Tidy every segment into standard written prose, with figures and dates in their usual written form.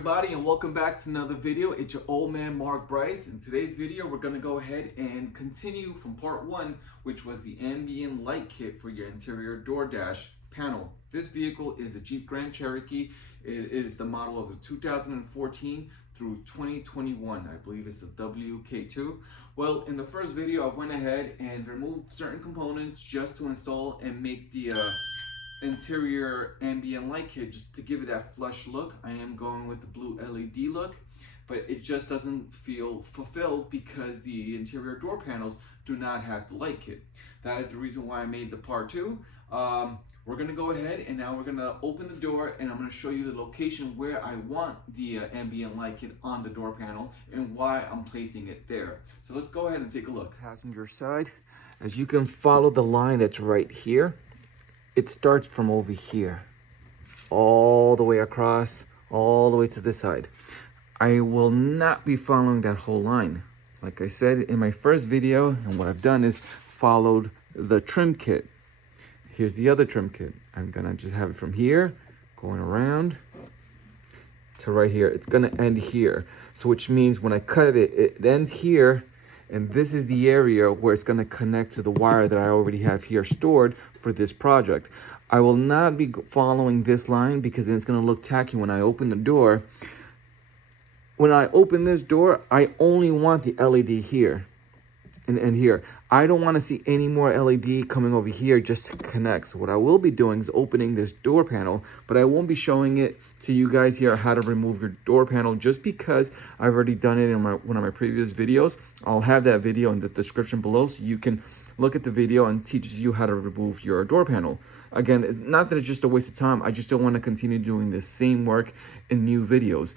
everybody, and welcome back to another video. It's your old man Mark Bryce. In today's video we're going to go ahead and continue from part 1, which was the ambient light kit for your interior door dash panel. This vehicle is a Jeep Grand Cherokee. It is the model of the 2014 through 2021. I believe it's the WK2. Well, in the first video I went ahead and removed certain components just to install and make the interior ambient light kit, just to give it that flush look. I am going with the blue LED look, but it just doesn't feel fulfilled because the interior door panels do not have the light kit. That is the reason why I made the part 2. We're gonna go ahead and now we're gonna open the door and I'm gonna show you the location where I want the ambient light kit on the door panel and why I'm placing it there. So let's go ahead and take a look. Passenger side, as you can follow the line that's right here, it starts from over here, all the way across, all the way to this side. I will not be following that whole line. Like I said in my first video, and what I've done is followed the trim kit. Here's the other trim kit. I'm gonna just have it from here, going around to right here. It's gonna end here. So which means when I cut it, it ends here, and this is the area where it's gonna connect to the wire that I already have here stored for this project. I will not be following this line because then it's gonna look tacky when I open the door. When I open this door, I only want the LED here and here. I don't wanna see any more LED coming over here just to connect. So what I will be doing is opening this door panel, but I won't be showing it to you guys here how to remove your door panel just because I've already done it in one of my previous videos. I'll have that video in the description below so you can look at the video and teaches you how to remove your door panel. Again, it's not that it's just a waste of time. I just don't want to continue doing the same work in new videos.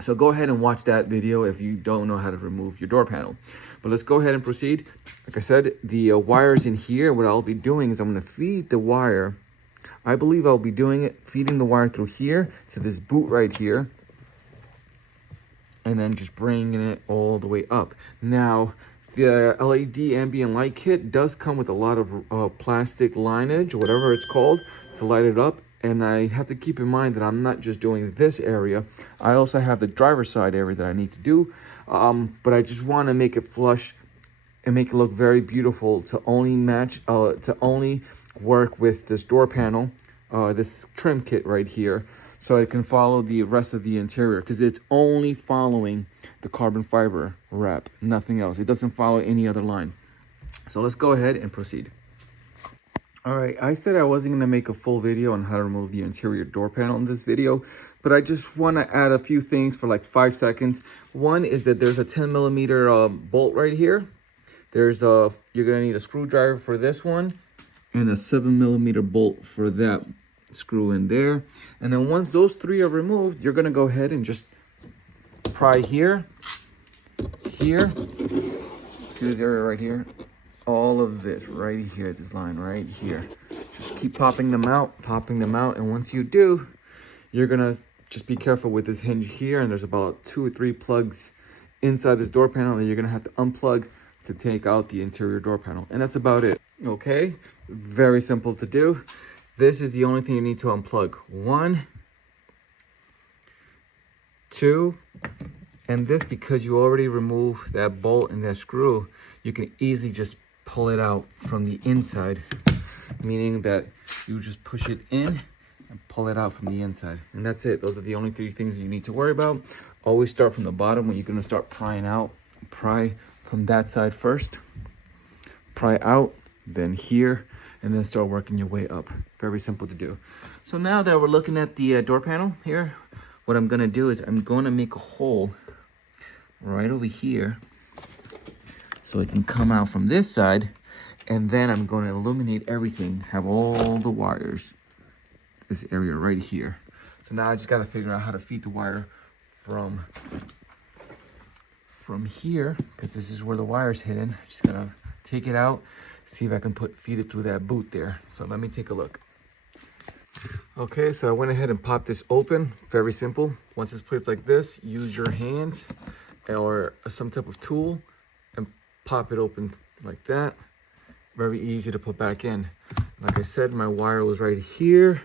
So go ahead and watch that video if you don't know how to remove your door panel. But let's go ahead and proceed. Like I said, the wires in here, what I'll be doing is I'm going to feed the wire. I believe I'll be doing it, feeding the wire through here to this boot right here. And then just bringing it all the way up. Now, the LED ambient light kit does come with a lot of plastic lineage, whatever it's called, to light it up. And I have to keep in mind that I'm not just doing this area. I also have the driver's side area that I need to do. But I just want to make it flush and make it look very beautiful to only match, to only work with this door panel, this trim kit right here, so it can follow the rest of the interior because it's only following the carbon fiber wrap, nothing else. It doesn't follow any other line. So let's go ahead and proceed. All right, I said I wasn't gonna make a full video on how to remove the interior door panel in this video, but I just wanna add a few things for like 5 seconds. One is that there's a 10mm bolt right here. You're gonna need a screwdriver for this one and a 7mm bolt for that screw in there. And then once those 3 are removed, you're gonna go ahead and just pry here, here. See this area right here? All of this right here, this line right here. Just keep popping them out, and once you do, you're gonna just be careful with this hinge here, and there's about 2 or 3 plugs inside this door panel that you're gonna have to unplug to take out the interior door panel, and that's about it. Okay, very simple to do. This is the only thing you need to unplug. 1, 2, and this, because you already removed that bolt and that screw, you can easily just pull it out from the inside, meaning that you just push it in and pull it out from the inside. And that's it. Those are the only 3 things you need to worry about. Always start from the bottom when you're going to start prying out. Pry from that side first. Pry out, then here, and then start working your way up. Very simple to do. So now that we're looking at the door panel here, what I'm going to do is I'm going to make a hole right over here so it can come out from this side, and then I'm going to illuminate everything, have all the wires, this area right here. So now I just got to figure out how to feed the wire from here, because this is where the wire's hidden. Just gotta take it out, see if I can feed it through that boot there. So let me take a look. Okay, so I went ahead and popped this open. Very simple. Once it's placed like this, use your hands or some type of tool and pop it open like that. Very easy to put back in. Like I said, my wire was right here.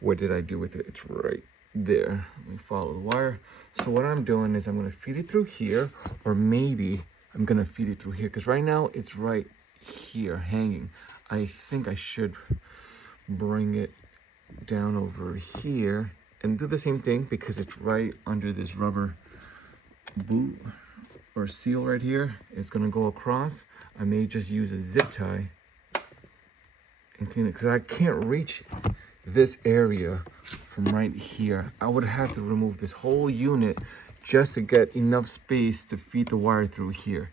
What did I do with it? It's right there. Let me follow the wire. So what I'm doing is I'm gonna feed it through here, or maybe I'm gonna feed it through here, because right now it's right here hanging. I think I should bring it down over here and do the same thing, because it's right under this rubber boot or seal right here. It's gonna go across. I may just use a zip tie and clean it, because I can't reach this area from right here. I would have to remove this whole unit just to get enough space to feed the wire through here.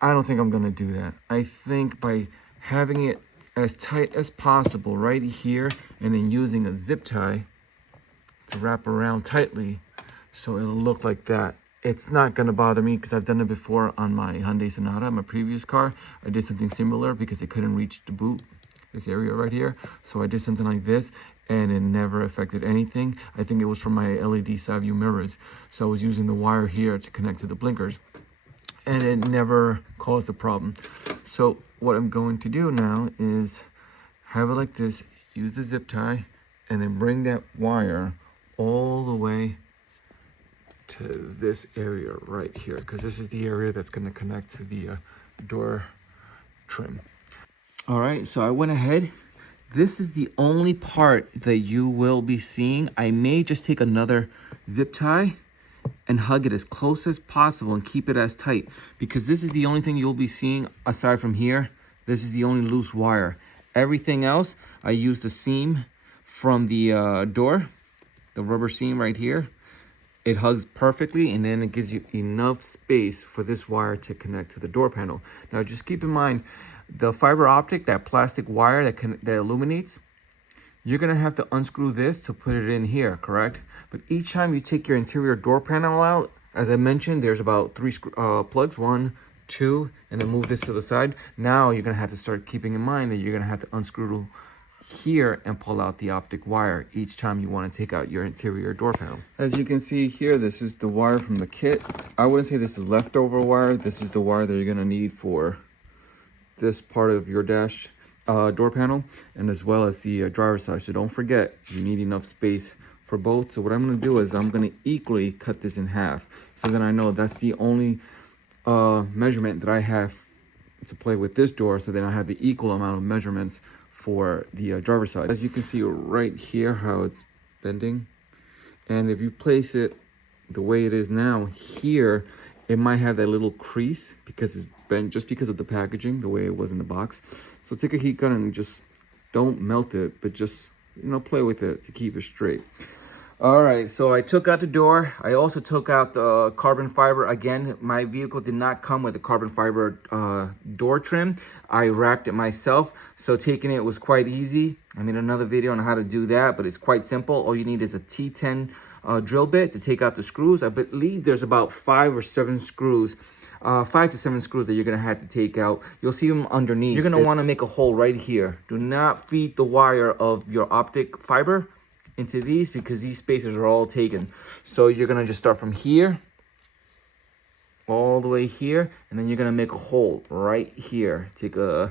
I don't think I'm gonna do that. I think by having it as tight as possible right here, and then using a zip tie to wrap around tightly so it'll look like that, it's not gonna bother me, because I've done it before on my Hyundai Sonata, my previous car. I did something similar because it couldn't reach the boot, this area right here. So I did something like this and it never affected anything. I think it was from my LED side view mirrors. So I was using the wire here to connect to the blinkers, and it never caused a problem. So what I'm going to do now is have it like this, use the zip tie, and then bring that wire all the way to this area right here, because this is the area that's going to connect to the door trim. All right, so I went ahead. This is the only part that you will be seeing. I may just take another zip tie and hug it as close as possible and keep it as tight, because this is the only thing you'll be seeing aside from here. This is the only loose wire. Everything else, I use the seam from the door, the rubber seam right here. It hugs perfectly, and then it gives you enough space for this wire to connect to the door panel. Now just keep in mind, the fiber optic, that plastic wire that illuminates, you're gonna have to unscrew this to put it in here, correct? But each time you take your interior door panel out, as I mentioned, there's about 3 plugs, 1, 2, and then move this to the side. Now you're gonna have to start keeping in mind that you're gonna have to unscrew here and pull out the optic wire each time you want to take out your interior door panel. As you can see here, this is the wire from the kit. I wouldn't say this is leftover wire. This is the wire that you're gonna need for this part of your dash door panel, and as well as the driver's side. So don't forget, you need enough space for both. So what I'm going to do is I'm going to equally cut this in half, so then I know that's the only measurement that I have to play with this door, so then I have the equal amount of measurements for the driver's side. As you can see right here how it's bending, and if you place it the way it is now here, it might have that little crease because it's bent just because of the packaging, the way it was in the box. So take a heat gun and just don't melt it, but just, you know, play with it to keep it straight. All right, so I took out the door. I also took out the carbon fiber. Again, my vehicle did not come with a carbon fiber door trim. I wrapped it myself, so taking it was quite easy. I made another video on how to do that, but it's quite simple. All you need is a T10 drill bit to take out the screws. I believe there's about 5 or 7 screws, 5 to 7 screws that you're gonna have to take out. You'll see them underneath. You're gonna wanna make a hole right here. Do not feed the wire of your optic fiber into these, because these spaces are all taken. So you're gonna just start from here all the way here, and then you're gonna make a hole right here. Take a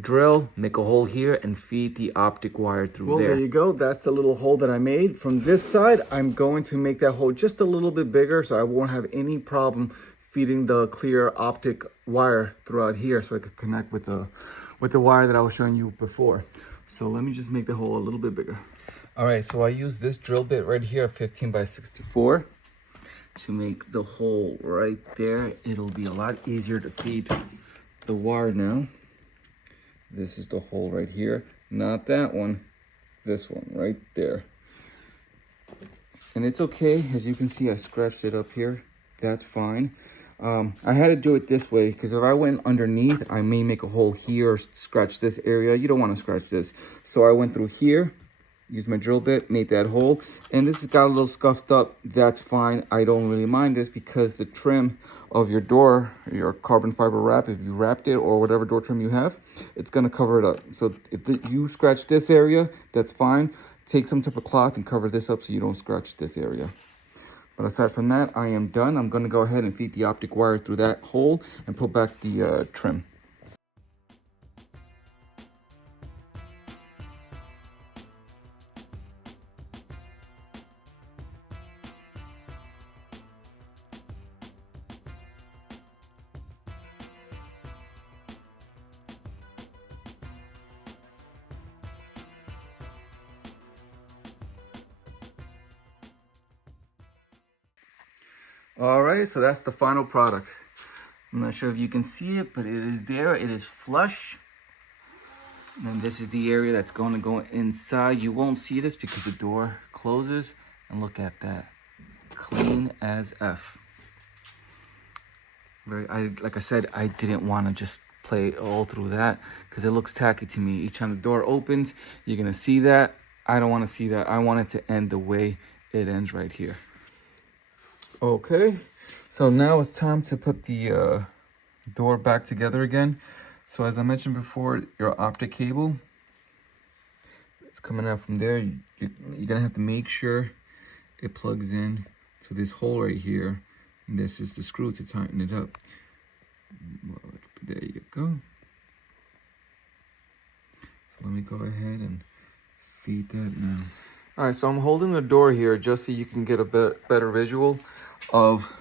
drill, make a hole here, and feed the optic wire through there. Well, there you go. That's the little hole that I made. From this side, I'm going to make that hole just a little bit bigger, so I won't have any problem feeding the clear optic wire throughout here, so I could connect with the wire that I was showing you before. So let me just make the hole a little bit bigger. All right, so I use this drill bit right here, 15 by 64, to make the hole right there. It'll be a lot easier to feed the wire now. This is the hole right here, not that one, this one right there. And it's okay, as you can see, I scratched it up here. That's fine. I had to do it this way because if I went underneath, I may make a hole here or scratch this area. You don't want to scratch this. So I went through here, used my drill bit, made that hole, and this has got a little scuffed up. That's fine. I don't really mind this because the trim of your door, your carbon fiber wrap, if you wrapped it or whatever door trim you have, it's going to cover it up. So if you scratch this area, that's fine. Take some type of cloth and cover this up so you don't scratch this area. But aside from that, I am done. I'm going to go ahead and feed the optic wire through that hole and put back the trim. All right, so that's the final product. I'm not sure if you can see it, but it is there. It is flush. And then this is the area that's going to go inside. You won't see this because the door closes. And look at that. Clean as F. Like I said, I didn't want to just play it all through that because it looks tacky to me. Each time the door opens, you're going to see that. I don't want to see that. I want it to end the way it ends right here. Okay, so now it's time to put the door back together again. So as I mentioned before, your optic cable, it's coming out from there. You're gonna have to make sure it plugs in to this hole right here. And this is the screw to tighten it up. There you go. So let me go ahead and feed that now. All right, so I'm holding the door here just so you can get a better visual of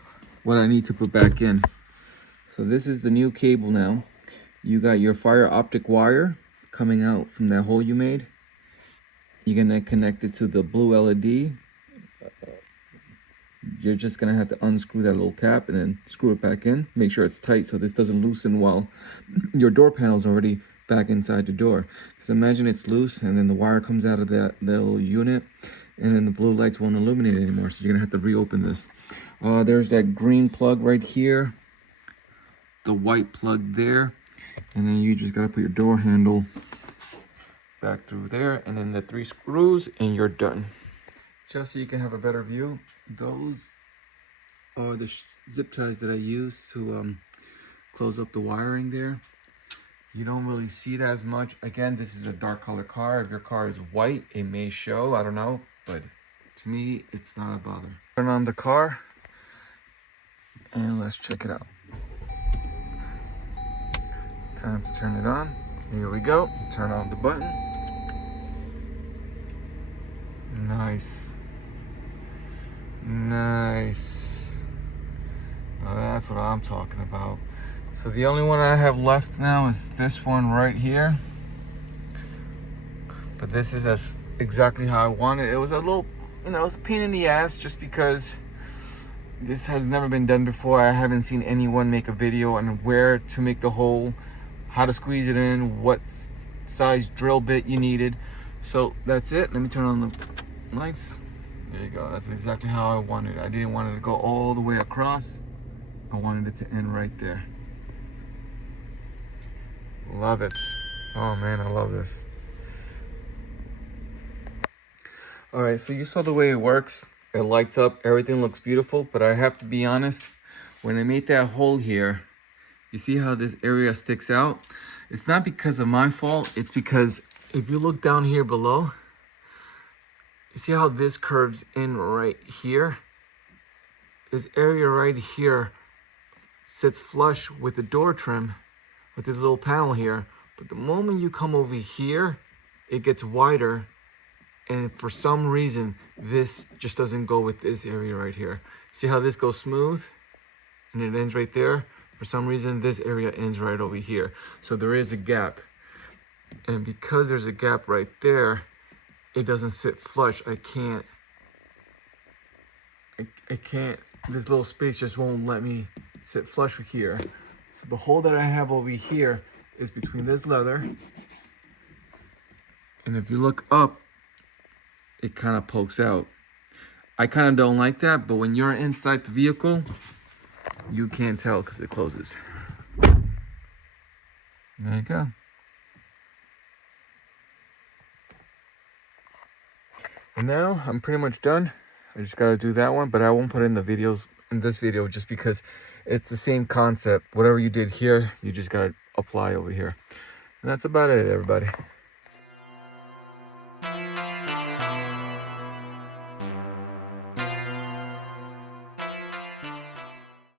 what I need to put back in. So this is the new cable now. You got your fire optic wire coming out from that hole you made. You're gonna connect it to the blue LED. You're just gonna have to unscrew that little cap and then screw it back in. Make sure it's tight so this doesn't loosen while your door panel's already back inside the door. Because imagine it's loose and then the wire comes out of that little unit and then the blue lights won't illuminate anymore. So you're gonna have to reopen this. There's that green plug right here, the white plug there, and then you just gotta put your door handle back through there, and then the 3 screws, and you're done. Just so you can have a better view, those are the zip ties that I use to close up the wiring there. You don't really see that as much. Again, this is a dark color car. If your car is white, it may show, I don't know, but to me, it's not a bother. Turn on the car, and let's check it out. Time to turn it on. Here we go. Turn on the button. Nice. Nice. Now that's what I'm talking about. So the only one I have left now is this one right here. But this is exactly how I want it. It was a little, it was a pain in the ass just because this has never been done before. I haven't seen anyone make a video on where to make the hole, how to squeeze it in, what size drill bit you needed. So that's it. Let me turn on the lights. There you go. That's exactly how I wanted it. I didn't want it to go all the way across. I wanted it to end right there. Love it. Oh man, I love this. All right, so you saw the way it works. It lights up, everything looks beautiful, but I have to be honest, when I made that hole here, you see how this area sticks out? It's not because of my fault, it's because if you look down here below, you see how this curves in right here? This area right here sits flush with the door trim, with this little panel here, but the moment you come over here, it gets wider, and for some reason, this just doesn't go with this area right here. See how this goes smooth, and it ends right there? For some reason, this area ends right over here. So there is a gap, and because there's a gap right there, it doesn't sit flush. I can't, this little space just won't let me sit flush with here. So the hole that I have over here is between this leather, and if you look up, it kind of pokes out. I kind of don't like that, but when you're inside the vehicle, you can't tell because it closes. There you go. And now I'm pretty much done. I just gotta do that one, but I won't put in the videos in this video just because it's the same concept. Whatever you did here, you just gotta apply over here. And that's about it, everybody.